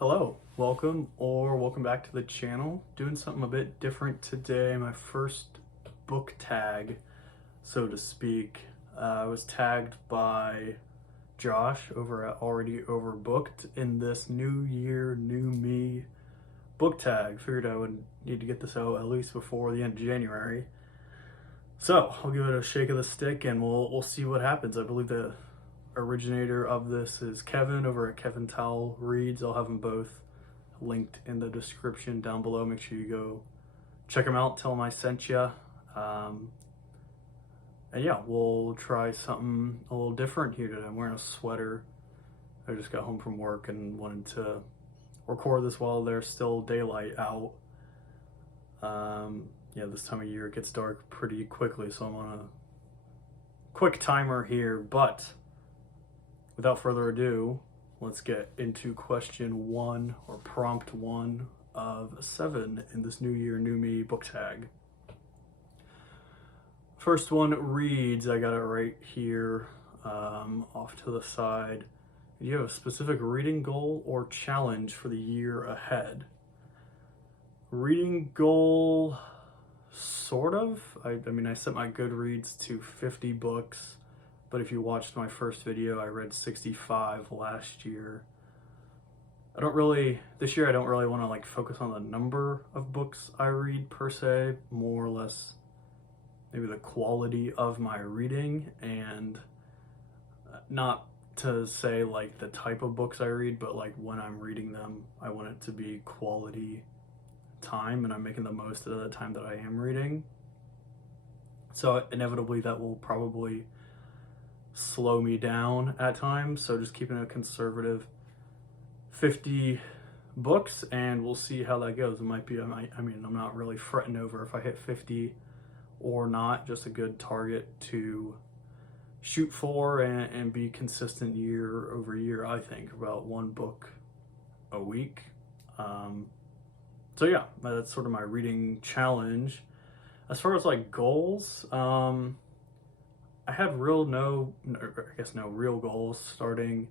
Hello, welcome back to the channel. Doing something a bit different today. My first book tag, so to speak. I was tagged by Josh over at Already Overbooked in this New Year, New Me book tag. Figured I would need to get this out at least before the end of January. So I'll give it a shake of the stick and we'll see what happens. I believe the originator of this is Kevin over at Kevin Towell Reads. I'll have them both linked in the description down below. Make sure you go check them out, tell them I sent you. And yeah, we'll try something a little different here today. I'm wearing a sweater. I just got home from work and wanted to record this while there's still daylight out. Yeah, this time of year it gets dark pretty quickly, so I'm on a quick timer here, but without further ado, let's get into question 1 or prompt 1 of 7 in this New Year, New Me book tag. First one reads, I got it right here off to the side. Do you have a specific reading goal or challenge for the year ahead? Reading goal, sort of. I mean, I set my Goodreads to 50 books. But if you watched my first video, I read 65 last year. This year I don't really want to like focus on the number of books I read per se, more or less maybe the quality of my reading, and not to say like the type of books I read, but like when I'm reading them, I want it to be quality time and I'm making the most of the time that I am reading. So inevitably that will probably slow me down at times, so just keeping a conservative 50 books and we'll see how that goes. It might be, I mean, I'm not really fretting over if I hit 50 or not, just a good target to shoot for and be consistent year over year. I think about 1 book a week. So yeah, that's sort of my reading challenge. As far as like goals, I had no real goals starting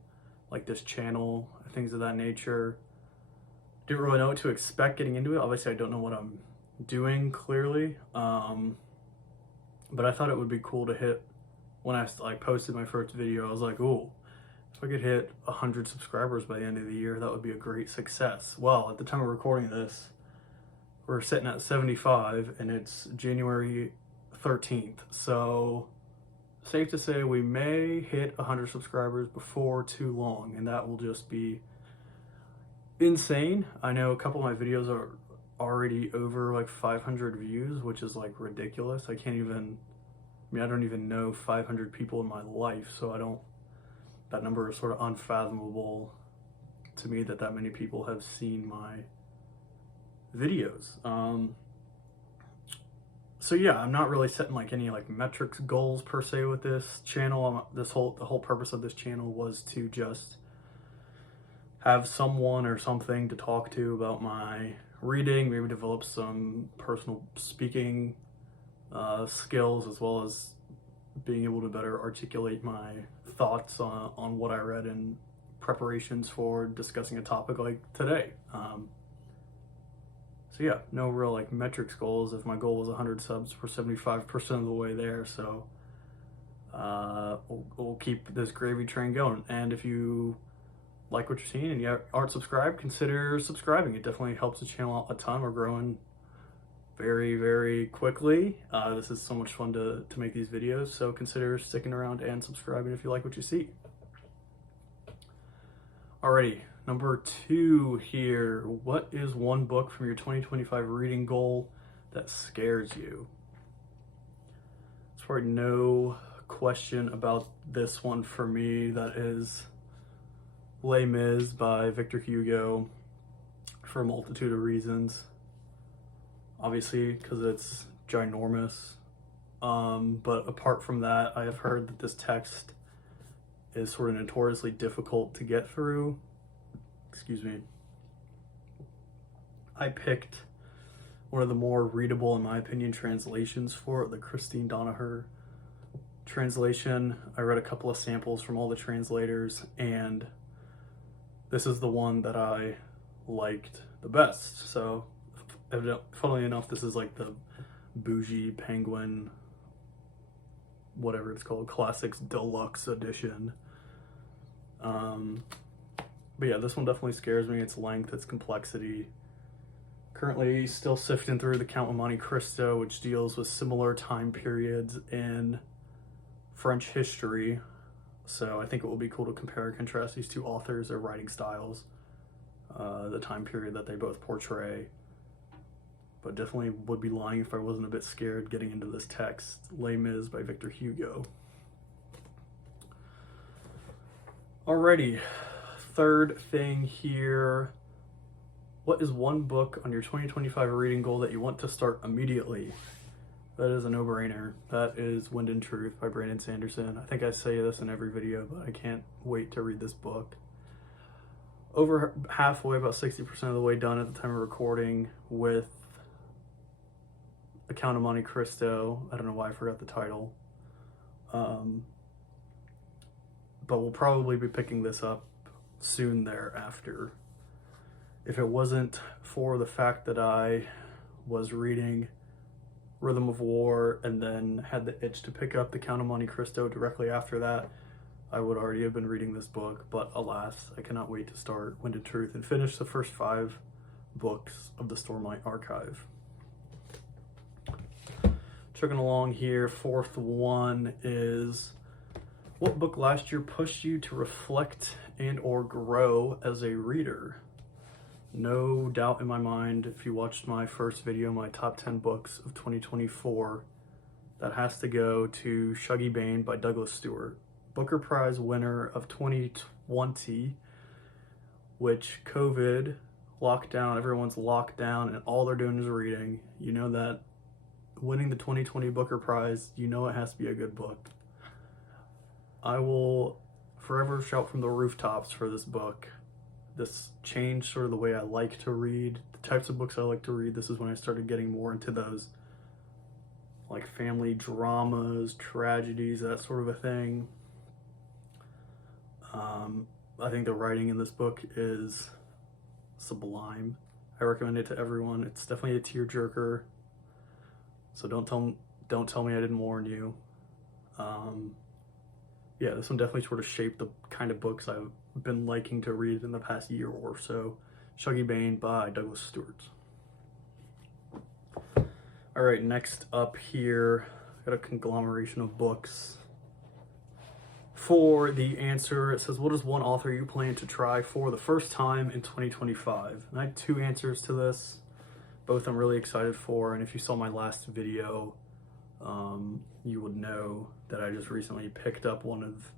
like this channel, things of that nature. Didn't really know what to expect getting into it. Obviously I don't know what I'm doing clearly, but I thought it would be cool to hit, when I like posted my first video, I was like, oh, if I could hit 100 subscribers by the end of the year, that would be a great success. Well, at the time of recording this, we're sitting at 75 and it's January 13th, so safe to say we may hit 100 subscribers before too long, and that will just be insane. I know a couple of my videos are already over like 500 views, which is like ridiculous. I don't even know 500 people in my life, so that number is sort of unfathomable to me that many people have seen my videos. So yeah, I'm not really setting like any like metrics goals per se with this channel. The whole purpose of this channel was to just have someone or something to talk to about my reading, maybe develop some personal speaking skills, as well as being able to better articulate my thoughts on what I read in preparations for discussing a topic like today. So yeah, no real like metrics goals. If my goal was 100 subs, we're 75% of the way there. So we'll keep this gravy train going. And if you like what you're seeing and you aren't subscribed, consider subscribing. It definitely helps the channel out a ton. We're growing very, very quickly. This is so much fun to make these videos. So consider sticking around and subscribing if you like what you see. Alrighty. Number 2 here. What is 1 book from your 2025 reading goal that scares you? There's probably no question about this one for me. That is Les Mis by Victor Hugo, for a multitude of reasons. Obviously, because it's ginormous. But apart from that, I have heard that this text is sort of notoriously difficult to get through. Excuse me. I picked one of the more readable, in my opinion, translations for it, the Christine Donaher translation. I read a couple of samples from all the translators, and this is the one that I liked the best. So, funnily enough, this is like the bougie Penguin, whatever it's called, Classics Deluxe Edition. But yeah, this one definitely scares me. Its length, its complexity. Currently still sifting through the Count of Monte Cristo, which deals with similar time periods in French history. So I think it will be cool to compare and contrast these two authors, their writing styles, the time period that they both portray. But definitely would be lying if I wasn't a bit scared getting into this text, Les Mis by Victor Hugo. Alrighty, third thing here. What is one book on your 2025 reading goal that you want to start immediately? That is a no-brainer. That is Wind and Truth by Brandon Sanderson. I think I say this in every video, but I can't wait to read this book. Over halfway, about 60% of the way done at the time of recording with The Count of Monte Cristo. I don't know why I forgot the title. But we'll probably be picking this up soon thereafter. If it wasn't for the fact that I was reading Rhythm of War and then had the itch to pick up The Count of Monte Cristo directly after that, I would already have been reading this book, but alas, I cannot wait to start Wind and Truth and finish the first 5 books of the Stormlight Archive. Chugging along here, fourth one is, what book last year pushed you to reflect and or grow as a reader? No doubt in my mind, if you watched my first video, my top 10 books of 2024, that has to go to Shuggy Bain by Douglas Stewart. Booker Prize winner of 2020, which COVID, lockdown, everyone's locked down and all they're doing is reading. You know that winning the 2020 Booker Prize, you know it has to be a good book. I will forever shout from the rooftops for this book. This changed sort of the way I like to read, the types of books I like to read. This is when I started getting more into those like family dramas, tragedies, that sort of a thing. I think the writing in this book is sublime. I recommend it to everyone. It's definitely a tearjerker. So don't tell me I didn't warn you. Yeah, this one definitely sort of shaped the kind of books I've been liking to read in the past year or so. Shuggy Bain by Douglas Stewart. All right, next up here, got a conglomeration of books. For the answer, it says, what is one author you plan to try for the first time in 2025? And I had 2 answers to this. Both I'm really excited for, and if you saw my last video, you would know that I just recently picked up one of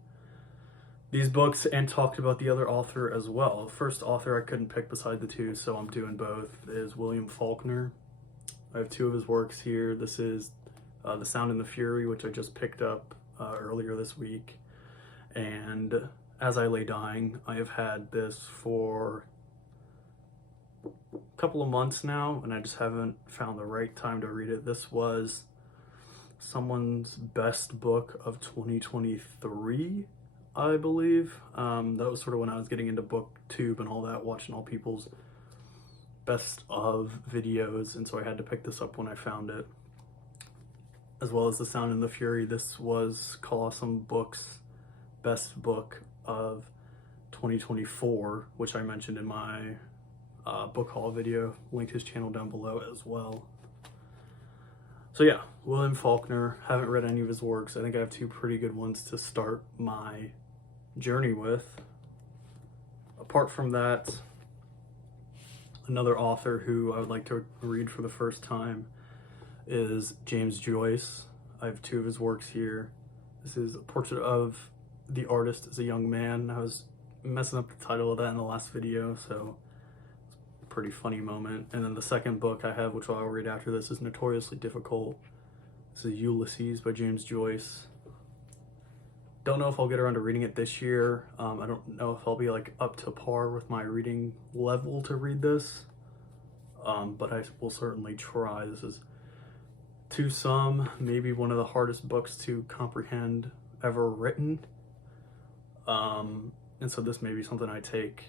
these books and talked about the other author as well. The first author I couldn't pick beside the 2, so I'm doing both, is William Faulkner. I have 2 of his works here. This is The Sound and the Fury, which I just picked up earlier this week. And As I Lay Dying, I have had this for a couple of months now, and I just haven't found the right time to read it. This was someone's best book of 2023, I believe. That was sort of when I was getting into BookTube and all that, watching all people's best of videos, and so I had to pick this up when I found it. As well as The Sound and the Fury, this was Colossum Books' best book of 2024, which I mentioned in my book haul video. Linked his channel down below as well. So yeah, William Faulkner. Haven't read any of his works. I think I have 2 pretty good ones to start my journey with. Apart from that, another author who I would like to read for the first time is James Joyce. I have 2 of his works here. This is a portrait of the artist as a young man. I was messing up the title of that in the last video, so it's a pretty funny moment. And then the second book I have, which I'll read after this, is Notoriously Difficult. This is Ulysses by James Joyce. Don't know if I'll get around to reading it this year. I don't know if I'll be like up to par with my reading level to read this, but I will certainly try. This is, to some, maybe one of the hardest books to comprehend ever written. And so this may be something I take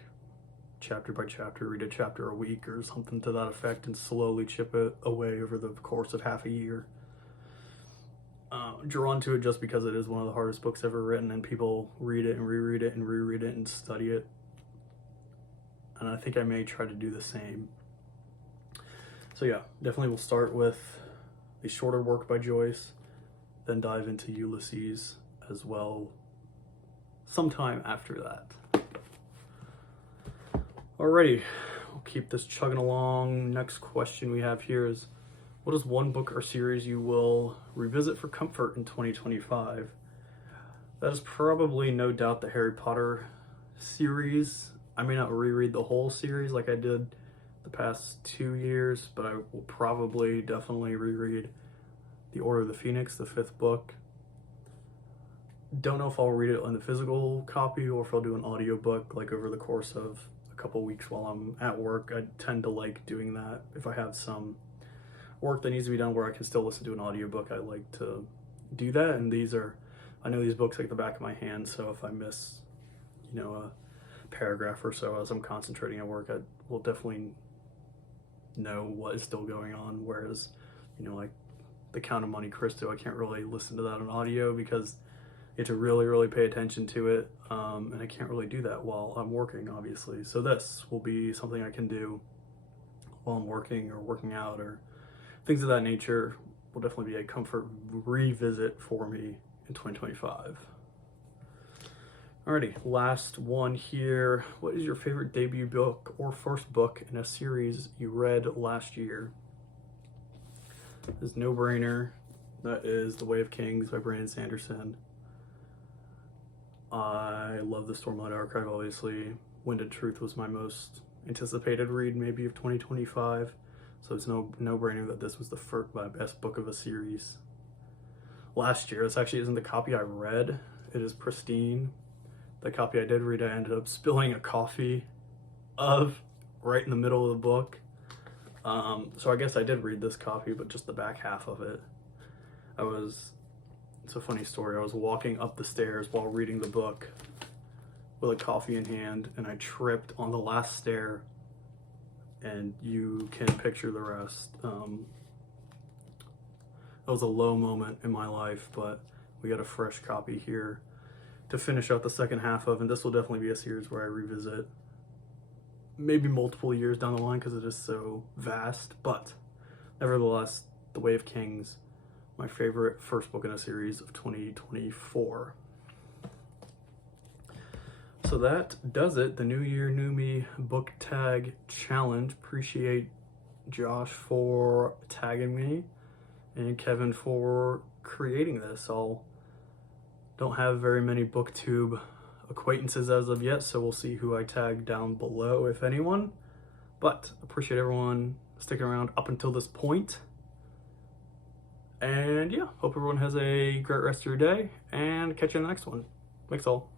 chapter by chapter, read a chapter a week or something to that effect, and slowly chip it away over the course of half a year. Drawn to it just because it is one of the hardest books ever written, and people read it and reread it and reread it and study it. And I think I may try to do the same. So yeah, definitely we'll start with the shorter work by Joyce, then dive into Ulysses as well sometime after that. Alrighty, we'll keep this chugging along. Next question we have here is, what is one book or series you will revisit for comfort in 2025? That is probably no doubt the Harry Potter series. I may not reread the whole series like I did the past 2 years, but I will probably definitely reread The Order of the Phoenix, the 5th book. Don't know if I'll read it on the physical copy or if I'll do an audiobook like over the course of a couple weeks while I'm at work. I tend to like doing that. If I have some work that needs to be done where I can still listen to an audiobook, I like to do that. And I know these books like the back of my hand, so if I miss, a paragraph or so as I'm concentrating at work, I will definitely know what is still going on. Whereas, like The Count of Monte Cristo, I can't really listen to that on audio because you have to really, really pay attention to it. And I can't really do that while I'm working, obviously. So this will be something I can do while I'm working or working out or things of that nature. Will definitely be a comfort revisit for me in 2025. Alrighty, last one here. What is your favorite debut book or first book in a series you read last year? This no-brainer. That is The Way of Kings by Brandon Sanderson. I love the Stormlight Archive, obviously. Wind and Truth was my most anticipated read, maybe, of 2025. So it's no-brainer that this was my best book of a series last year. This actually isn't the copy I read. It is pristine. The copy I did read, I ended up spilling a coffee of right in the middle of the book. So I guess I did read this copy, but just the back half of it. It's a funny story. I was walking up the stairs while reading the book with a coffee in hand, and I tripped on the last stair, and you can picture the rest. That was a low moment in my life, but we got a fresh copy here to finish out the second half of, and this will definitely be a series where I revisit maybe multiple years down the line because it is so vast. But nevertheless, The Way of Kings, my favorite first book in a series of 2024. So that does it. The New Year, New Me book tag challenge. Appreciate Josh for tagging me and Kevin for creating this. Don't have very many booktube acquaintances as of yet, so we'll see who I tag down below, if anyone. But appreciate everyone sticking around up until this point. And yeah, hope everyone has a great rest of your day, and catch you in the next one. Thanks all.